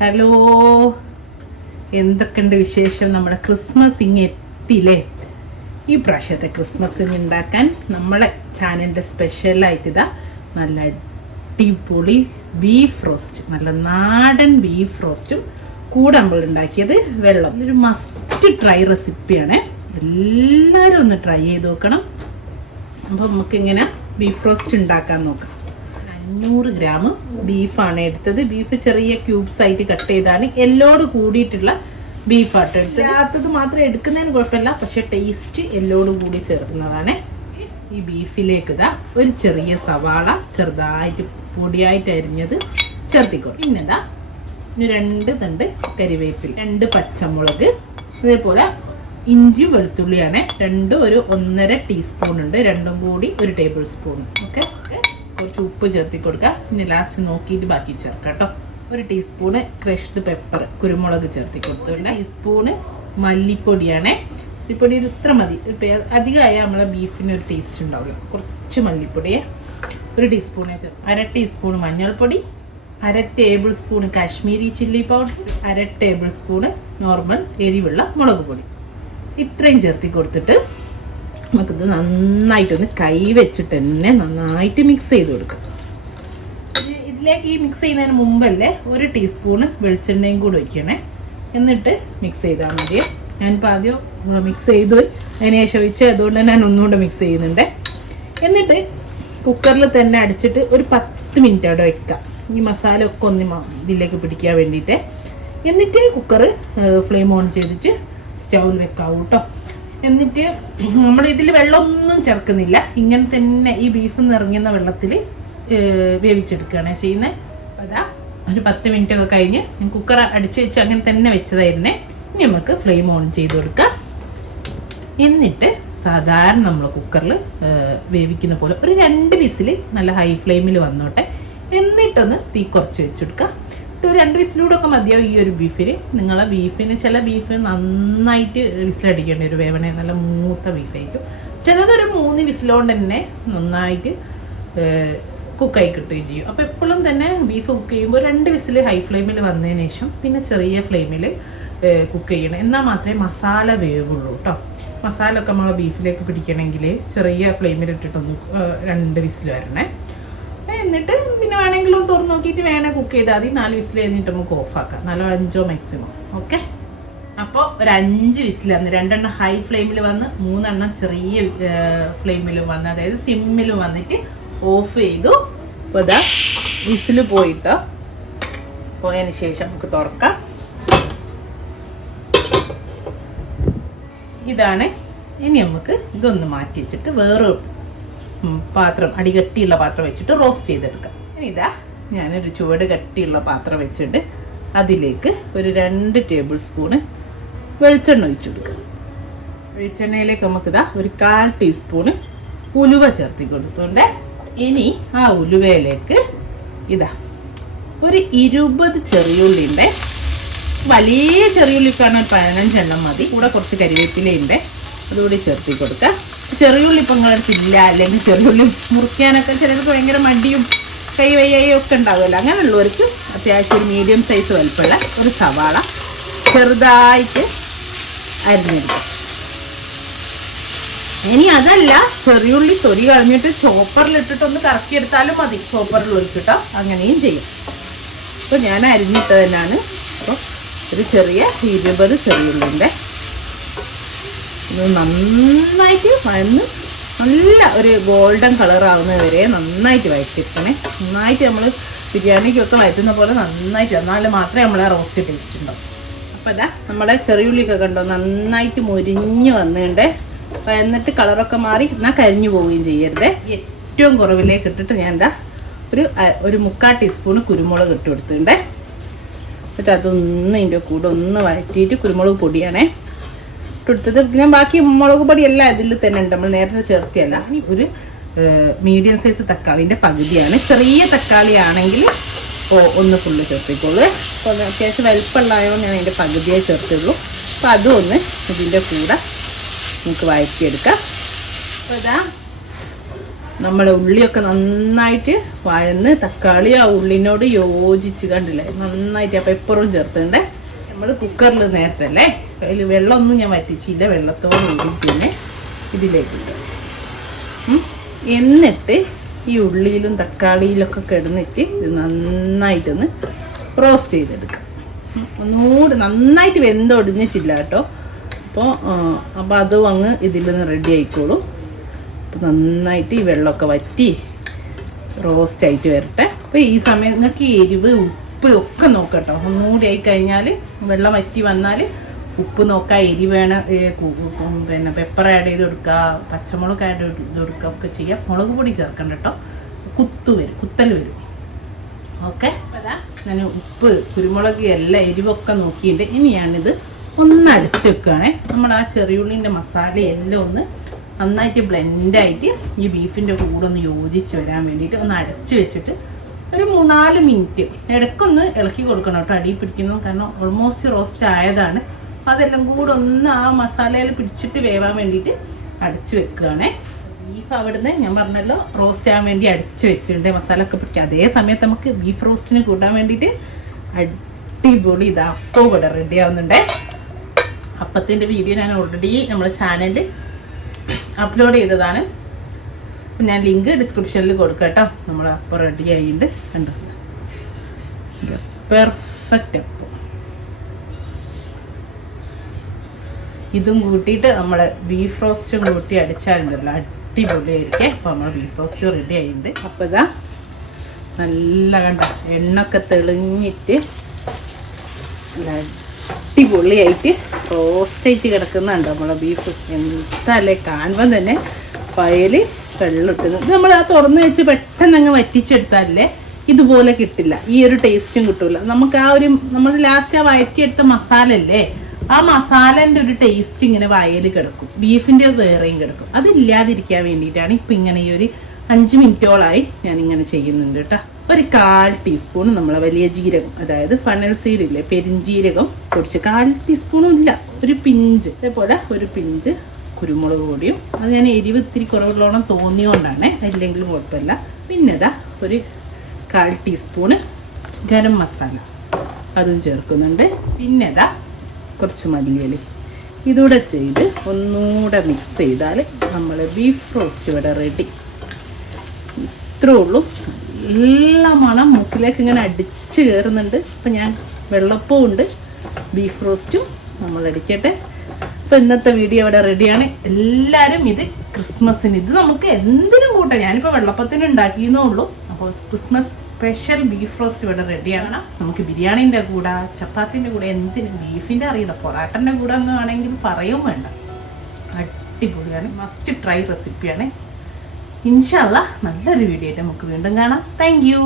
Hello, എന്തൊക്കെയുണ്ട് വിശേഷം? നമ്മുടെ ക്രിസ്മസ് ഇങ്ങ് എത്തിയില്ലേ? ഈ പ്രാവശ്യത്തെ ക്രിസ്മസിന് ഉണ്ടാക്കാൻ നമ്മളെ ചാനലിൻ്റെ സ്പെഷ്യലായിട്ട് ഇതാ നല്ല അടിപൊളി ബീഫ് റോസ്റ്റ്, നല്ല നാടൻ ബീഫ് റോസ്റ്റും കൂടെ നമ്മൾ ഉണ്ടാക്കിയത് വെള്ളം. ഒരു മസ്റ്റ് ട്രൈ റെസിപ്പിയാണ്. എല്ലാവരും ഒന്ന് ട്രൈ ചെയ്ത് നോക്കണം. അപ്പോൾ നമുക്കിങ്ങനെ ബീഫ് റോസ്റ്റ് ഉണ്ടാക്കാൻ നോക്കാം. 500 ഗ്രാം ബീഫാണ് എടുത്തത്. ബീഫ് ചെറിയ ക്യൂബ്സ് ആയിട്ട് കട്ട് ചെയ്താണ്. എല്ലോട് കൂടിയിട്ടുള്ള ബീഫാട്ടോ എടുത്തത്. അല്ലാത്തത് മാത്രം എടുക്കുന്നതിന് കുഴപ്പമില്ല, പക്ഷെ ടേസ്റ്റ് എല്ലോട് കൂടി ചേർക്കുന്നതാണ്. ഈ ബീഫിലേക്ക് ഇതാ ഒരു ചെറിയ സവാള ചെറുതായിട്ട് പൊടിയായിട്ട് അരിഞ്ഞത് ചേർത്തിക്കോളും. പിന്നെതാ 2 തണ്ട് കരിവേപ്പില, 2 പച്ചമുളക്, അതേപോലെ ഇഞ്ചിയും വെളുത്തുള്ളിയാണ്. ഒരു 1.5 ടീസ്പൂൺ ഉണ്ട്. രണ്ടും കൂടി 1 ടേബിൾ സ്പൂൺ. ഓക്കെ, കുറച്ച് ഉപ്പ് ചേർത്തി കൊടുക്കുക. പിന്നെ ലാസ്റ്റ് നോക്കിയിട്ട് ബാക്കി ചേർക്കാം കേട്ടോ. 1 ടീസ്പൂണ് ക്രഷ്ഡ് പെപ്പർ, കുരുമുളക് ചേർത്തി കൊടുത്തുകൊണ്ട്. ടീസ്പൂണ് മല്ലിപ്പൊടിയാണ്. മല്ലിപ്പൊടി ഇത്ര മതി, അധികമായ നമ്മളെ ബീഫിന് ഒരു ടേസ്റ്റ് ഉണ്ടാവില്ല. കുറച്ച് മല്ലിപ്പൊടിയെ 1 ടീസ്പൂണേ ചേർത്ത്. 1/2 ടീസ്പൂൺ മഞ്ഞൾപ്പൊടി, 1/2 table spoon Kashmiri chilli powder, 1/2 table spoon normal എരിവുള്ള മുളക് പൊടി. ഇത്രയും ചേർത്തി കൊടുത്തിട്ട് നമുക്കിത് നന്നായിട്ടൊന്ന് കൈ വെച്ചിട്ട് തന്നെ നന്നായിട്ട് മിക്സ് ചെയ്ത് കൊടുക്കാം. ഇതിലേക്ക് ഈ മിക്സ് ചെയ്യുന്നതിന് മുമ്പല്ലേ 1 ടീസ്പൂണ് വെളിച്ചെണ്ണയും കൂടി വയ്ക്കണേ. എന്നിട്ട് മിക്സ് ചെയ്താൽ മതി. ഞാനിപ്പോൾ ആദ്യം മിക്സ് ചെയ്തു, അതിന് ശേഷം വെച്ച്, അതുകൊണ്ട് ഞാൻ ഒന്നുകൂടെ മിക്സ് ചെയ്യുന്നുണ്ട്. എന്നിട്ട് കുക്കറിൽ തന്നെ അടിച്ചിട്ട് ഒരു 10 മിനിറ്റ് അവിടെ വയ്ക്കാം. ഈ മസാല ഒക്കെ ഒന്ന് ഇതിലേക്ക് പിടിക്കാൻ വേണ്ടിയിട്ട്. എന്നിട്ട് കുക്കർ ഫ്ലെയിം ഓൺ ചെയ്തിട്ട് സ്റ്റൗവിൽ വെക്കാം കേട്ടോ. എന്നിട്ട് നമ്മൾ ഇതിൽ വെള്ളമൊന്നും ചേർക്കുന്നില്ല, ഇങ്ങനെ തന്നെ ഈ ബീഫ് നിറങ്ങുന്ന വെള്ളത്തിൽ വേവിച്ചെടുക്കുകയാണ് ചെയ്യുന്നത്. അതാ ഒരു 10 മിനിറ്റ് ഒക്കെ കഴിഞ്ഞ് ഞാൻ കുക്കർ അടിച്ച് വെച്ച് അങ്ങനെ തന്നെ വെച്ചതായിരുന്നേ. ഇനി നമുക്ക് ഫ്ലെയിം ഓൺ ചെയ്ത് കൊടുക്കാം. എന്നിട്ട് സാധാരണ നമ്മൾ കുക്കറിൽ വേവിക്കുന്ന പോലെ ഒരു 2 വിസിൽ നല്ല ഹൈ ഫ്ലെയിമിൽ വന്നോട്ടെ. എന്നിട്ടൊന്ന് തീ കുറച്ച് വെച്ചെടുക്കുക. ഒരു 2 വിസിലൂടെ ഒക്കെ മതിയാവും ഈ ഒരു ബീഫിന്. നിങ്ങളെ ബീഫിന് ചില ബീഫ് നന്നായിട്ട് വിസിലടിക്കേണ്ടി ഒരു വേവണേ, നല്ല മൂത്ത ബീഫായിരിക്കും. ചിലതൊരു 3 വിസിലോണ്ട് തന്നെ നന്നായിട്ട് കുക്കായി കിട്ടുകയും ചെയ്യും. അപ്പോൾ എപ്പോഴും തന്നെ ബീഫ് കുക്ക് ചെയ്യുമ്പോൾ 2 വിസിൽ ഹൈ ഫ്ലെയിമിൽ വന്നതിന് ശേഷം പിന്നെ ചെറിയ ഫ്ലെയിമിൽ കുക്ക് ചെയ്യണം. എന്നാൽ മാത്രമേ മസാല വേവുള്ളൂ കേട്ടോ. മസാല ഒക്കെ നമ്മളെ ബീഫിലേക്ക് പിടിക്കണമെങ്കിൽ ചെറിയ ഫ്ലെയിമിൽ ഇട്ടിട്ടൊന്ന് 2 വിസിൽ വരണേ. എന്നിട്ട് പിന്നെ വേണമെങ്കിലും തുറന്ന് നോക്കിയിട്ട് വേണേൽ കുക്ക് ചെയ്താൽ മതി. 4 വിസിൽ കഴിഞ്ഞിട്ട് നമുക്ക് ഓഫാക്കാം, 4-5 മാക്സിമം. ഓക്കെ, അപ്പോൾ ഒരു 5 വിസിൽ വന്ന് 2 എണ്ണം ഹൈ ഫ്ലെയിമിൽ വന്ന് 3 എണ്ണം ചെറിയ ഫ്ലെയിമിൽ വന്ന്, അതായത് സിമ്മിൽ വന്നിട്ട് ഓഫ് ചെയ്തു. അപ്പോൾ ഇതാ വിസിൽ പോയിട്ടോ. പോയതിന് ശേഷം നമുക്ക് തുറക്കാം. ഇതാണ്. ഇനി നമുക്ക് ഇതൊന്ന് മാറ്റി വെച്ചിട്ട് വേറെ പാത്രം, അടികട്ടിയുള്ള പാത്രം വെച്ചിട്ട് റോസ്റ്റ് ചെയ്തെടുക്കാം. ഇനി ഇതാ ഞാനൊരു ചുവട് കട്ടിയുള്ള പാത്രം വെച്ചിട്ട് അതിലേക്ക് ഒരു 2 ടേബിൾ സ്പൂണ് വെളിച്ചെണ്ണ ഒഴിച്ചു കൊടുക്കുക. വെളിച്ചെണ്ണയിലേക്ക് നമുക്കിതാ ഒരു 1/4 ടീസ്പൂണ് ഉലുവ ചേർത്തി കൊടുത്തുകൊണ്ട് ഇനി ആ ഉലുവയിലേക്ക് ഇതാ ഒരു 20 ചെറിയുള്ളിൻ്റെ, വലിയ ചെറിയുള്ളിക്കാണ് 15 എണ്ണം മതി. കൂടെ കുറച്ച് കരിവേപ്പിലയുണ്ട്, അതുകൂടി ചേർത്തി കൊടുക്കുക. ചെറിയുള്ളി ഇപ്പം നിങ്ങളടുത്തില്ല, അല്ലെങ്കിൽ ചെറിയുള്ളി മുറിക്കാനൊക്കെ ചിലർക്ക് ഭയങ്കര മടിയും കൈ വയ്യായും ഒക്കെ ഉണ്ടാവുമല്ലോ. അങ്ങനെയുള്ളവർക്ക് അത്യാവശ്യം ഒരു മീഡിയം സൈസ് വലുപ്പമുള്ള ഒരു സവാള ചെറുതായിട്ട് അരിഞ്ഞെടുക്കും. ഇനി അതല്ല, ചെറിയുള്ളി തൊലി കളഞ്ഞിട്ട് ചോപ്പറിലിട്ടിട്ടൊന്ന് കറക്കിയെടുത്താലും മതി. ചോപ്പറിൽ ഒഴിച്ചിട്ടോ അങ്ങനെയും ചെയ്യും. അപ്പോൾ ഞാൻ അരിഞ്ഞിട്ട് തന്നെയാണ്. അപ്പോൾ ഒരു ചെറിയ 20 ചെറിയുള്ളിൻ്റെ ഇത് നന്നായിട്ട് വഴന്ന് നല്ല ഒരു ഗോൾഡൻ കളർ ആവുന്നത് വരെ നന്നായിട്ട് വഴറ്റിയിരിക്കണേ. നന്നായിട്ട് നമ്മൾ ബിരിയാണിക്കൊക്കെ വഴറ്റുന്ന പോലെ നന്നായിട്ട്, എന്നാലും മാത്രമേ നമ്മളെ റോസ്റ്റ് ടേസ്റ്റ് ഉണ്ടാവും. അപ്പോൾ അതാ നമ്മുടെ ചെറിയുള്ളിയൊക്കെ കണ്ടോ നന്നായിട്ട് മുരിഞ്ഞ് വന്നിട്ടുണ്ട്. അപ്പോൾ എന്നിട്ട് കളറൊക്കെ മാറി എന്നാൽ കരിഞ്ഞു പോവുകയും ചെയ്യരുത്. ഏറ്റവും കുറവിലേക്ക് ഇട്ടിട്ട് ഞാൻ എന്താ ഒരു 1/4 ടീസ്പൂൺ കുരുമുളക് ഇട്ട് കൊടുത്തിട്ടുണ്ട്. എന്നിട്ട് അതൊന്ന് ഇതിൻ്റെ കൂടെ ഒന്ന് വഴറ്റിയിട്ട്, കുരുമുളക് പൊടിയാണേ എടുത്തത്. ഞാൻ ബാക്കി മുളക് പൊടി എല്ലാം ഇതിൽ തന്നെ ഉണ്ട്, നമ്മൾ നേരത്തെ ചേർത്തിയല്ല. ഇനി ഒരു മീഡിയം സൈസ് തക്കാളിൻ്റെ പകുതിയാണ്. ചെറിയ തക്കാളി ആണെങ്കിൽ ഒന്ന് ഫുള്ള് ചേർത്തിക്കോളൂ. അപ്പോൾ അത്യാവശ്യം വലുപ്പമുള്ളതായോ ഞാൻ അതിൻ്റെ പകുതിയെ ചേർത്തുള്ളൂ. അപ്പോൾ അതും ഒന്ന് ഇതിൻ്റെ കൂടെ നമുക്ക് വഴറ്റിയെടുക്കാം. അപ്പോൾ ഇതാ നമ്മളെ ഉള്ളിയൊക്കെ നന്നായിട്ട് വഴന്ന് തക്കാളി ആ ഉള്ളിനോട് യോജിച്ച് കണ്ടില്ലേ നന്നായിട്ട് ആ പെപ്പറും ചേർത്തുണ്ടേ. നമ്മൾ കുക്കറിൽ നേരത്തെ അല്ലേ അതിൽ വെള്ളമൊന്നും ഞാൻ വറ്റിച്ചില്ല, വെള്ളത്തോട് കൂടി പിന്നെ ഇതിലേക്കിട്ട് എന്നിട്ട് ഈ ഉള്ളിയിലും തക്കാളിയിലൊക്കെ കിടന്നിട്ട് ഇത് നന്നായിട്ടൊന്ന് റോസ്റ്റ് ചെയ്തെടുക്കാം. ഒന്നുകൂടി നന്നായിട്ട് വെന്തൊടിഞ്ഞിട്ടില്ല കേട്ടോ. അപ്പോൾ അതും അങ്ങ് ഇതിൽ നിന്ന് റെഡി ആയിക്കോളും. അപ്പോൾ നന്നായിട്ട് ഈ വെള്ളമൊക്കെ വറ്റി റോസ്റ്റായിട്ട് വരട്ടെ. അപ്പോൾ ഈ സമയം നിങ്ങൾക്ക് എരിവ് ഉപ്പ് ഒക്കെ നോക്കട്ടോ. ഒന്നുകൂടി ആയി കഴിഞ്ഞാൽ വെള്ളം വറ്റി വന്നാൽ ഉപ്പ് നോക്കാം, എരി വേണം, പിന്നെ പെപ്പർ ആഡ് ചെയ്ത് കൊടുക്കുക, പച്ചമുളക് ആഡ് ചെയ്ത് കൊടുക്കുക ഒക്കെ ചെയ്യാം. മുളക് പൊടി ചേർക്കണ്ട കേട്ടോ, കുത്തൽ വരും. ഓക്കെ, അതാ ഞാൻ ഉപ്പ് കുരുമുളക് എല്ലാം എരിവൊക്കെ നോക്കിയിട്ട് ഇനി ഞാനിത് ഒന്ന് അടച്ച് വെക്കുകയാണേ. നമ്മൾ ആ ചെറിയുള്ളിൻ്റെ മസാല എല്ലാം ഒന്ന് നന്നായിട്ട് ബ്ലെൻഡായിട്ട് ഈ ബീഫിൻ്റെ കൂടെ ഒന്ന് യോജിച്ച് വരാൻ വേണ്ടിയിട്ട് ഒന്ന് അടച്ച് വെച്ചിട്ട് ഒരു 3-4 മിനിറ്റ് ഇടയ്ക്കൊന്ന് ഇളക്കി കൊടുക്കണം കേട്ടോ, അടി പിടിക്കുന്നത്. കാരണം ഓൾമോസ്റ്റ് റോസ്റ്റ് ആയതാണ്. അതെല്ലാം കൂടെ ഒന്ന് ആ മസാലയിൽ പിടിച്ചിട്ട് വേവാൻ വേണ്ടിയിട്ട് അടച്ച് വെക്കുകയാണേ. ബീഫ് അവിടുന്ന് ഞാൻ പറഞ്ഞല്ലോ റോസ്റ്റ് ആകാൻ വേണ്ടി അടച്ച് വെച്ചിട്ടുണ്ട്, മസാല ഒക്കെ പിടിക്കുക. അതേ സമയത്ത് നമുക്ക് ബീഫ് റോസ്റ്റിന് കൂട്ടാൻ വേണ്ടിയിട്ട് അടിപൊളി ഇത് അപ്പം ഇവിടെ റെഡി ആവുന്നുണ്ടേ. അപ്പത്തിൻ്റെ വീഡിയോ ഞാൻ ഓൾറെഡി നമ്മുടെ ചാനലിൽ അപ്ലോഡ് ചെയ്തതാണ്. ഞാൻ ലിങ്ക് ഡിസ്ക്രിപ്ഷനിൽ കൊടുക്കാം കേട്ടോ. നമ്മൾ അപ്പം റെഡി ആയിട്ടുണ്ട്, കണ്ടു പെർഫെക്റ്റ് അപ്പം. ഇതും കൂട്ടിയിട്ട് നമ്മുടെ ബീഫ് റോസ്റ്റും കൂട്ടി അടിച്ചാലുണ്ടല്ലോ അടിപൊളിയായിരിക്കും. അപ്പോൾ നമ്മൾ ബീഫ് റോസ്റ്റ് റെഡി ആയിട്ടുണ്ട്. അപ്പോൾ ഇതാ നല്ല കണ്ട എണ്ണൊക്കെ തെളിഞ്ഞിട്ട് അടിപൊളിയായിട്ട് റോസ്റ്റായിട്ട് കിടക്കുന്നുണ്ട് നമ്മളെ ബീഫ്. എന്താല്ലേ കാണുമ്പം തന്നെ പയൽ വെള്ളിട്ടുന്നത്. ഇത് നമ്മൾ ആ തുറന്ന് വെച്ച് പെട്ടെന്ന് അങ്ങ് വറ്റിച്ചെടുത്താലേ ഇതുപോലെ കിട്ടില്ല, ഈ ഒരു ടേസ്റ്റും കിട്ടില്ല നമുക്ക്. ആ ഒരു നമ്മൾ ലാസ്റ്റ് ആ വഴറ്റിയെടുത്ത മസാല അല്ലേ, ആ മസാലേൻ്റെ ഒരു ടേസ്റ്റ് ഇങ്ങനെ വയൽ കിടക്കും, ബീഫിൻ്റെ വേറെയും കിടക്കും. അതില്ലാതിരിക്കാൻ വേണ്ടിയിട്ടാണ് ഇപ്പം ഇങ്ങനെ ഈ ഒരു 5 മിനിറ്റോളായി ഞാനിങ്ങനെ ചെയ്യുന്നുണ്ട് കേട്ടോ. ഒരു 1/4 ടീസ്പൂൺ നമ്മളെ വലിയ ജീരകം, അതായത് ഫണൽ സീഡ് ഇല്ലേ, പെരിഞ്ജീരകം പൊടിച്ച് 1/4 ടീസ്പൂണും ഇല്ല, ഒരു പിഞ്ച്. അതേപോലെ ഒരു പിഞ്ച് കുരുമുളക് പൊടിയും. അത് ഞാൻ എരിവ് ഇത്തിരി കുറവുള്ളോണം തോന്നിയോണ്ടാണ്, അതില്ലെങ്കിലും കുഴപ്പമില്ല. പിന്നെ അതാ ഒരു 1/4 ടീസ്പൂണ് ഗരം മസാല അതും ചേർക്കുന്നുണ്ട്. പിന്നെ അതാ കുറച്ച് മല്ലിയില ഇതൂടെ ചെയ്ത് ഒന്നുകൂടെ മിക്സ് ചെയ്താൽ നമ്മൾ ബീഫ് റോസ്റ്റ് ഇവിടെ റെഡി. ഇത്രേ ഉള്ളൂ. നല്ല മണം മൂക്കിലേക്ക് ഇങ്ങനെ അടിച്ച് കയറുന്നുണ്ട്. അപ്പം ഞാൻ വെള്ളപ്പവും ഉണ്ട്, ബീഫ് റോസ്റ്റും നമ്മൾ അടിക്കട്ടെ. അപ്പോൾ ഇന്നത്തെ വീഡിയോ ഇവിടെ റെഡിയാണ്. എല്ലാവരും ഇത് ക്രിസ്മസിന് ഇത് നമുക്ക് എന്തിനും കൂട്ടാം. ഞാനിപ്പോൾ വെള്ളപ്പത്തിന് ഉണ്ടാക്കിയെന്നേ ഉള്ളൂ. അപ്പോൾ ക്രിസ്മസ് സ്പെഷ്യൽ ബീഫ് റോസ്റ്റ് ഇവിടെ റെഡിയാണ്. നമുക്ക് ബിരിയാണീൻ്റെ കൂടെ, ചപ്പാത്തിൻ്റെ കൂടെ, എന്തിനും, ബീഫിൻ്റെ അറിയില്ല, പൊറാട്ടൻ്റെ കൂടെ ഒന്നും ആണെങ്കിൽ പറയും വേണ്ട. അടിപൊളിയാണ്, മസ്റ്റ് ട്രൈ റെസിപ്പിയാണ്. ഇൻഷാ അല്ലാഹ് നല്ലൊരു വീഡിയോ ആയിട്ട് നമുക്ക് വീണ്ടും കാണാം. Thank you.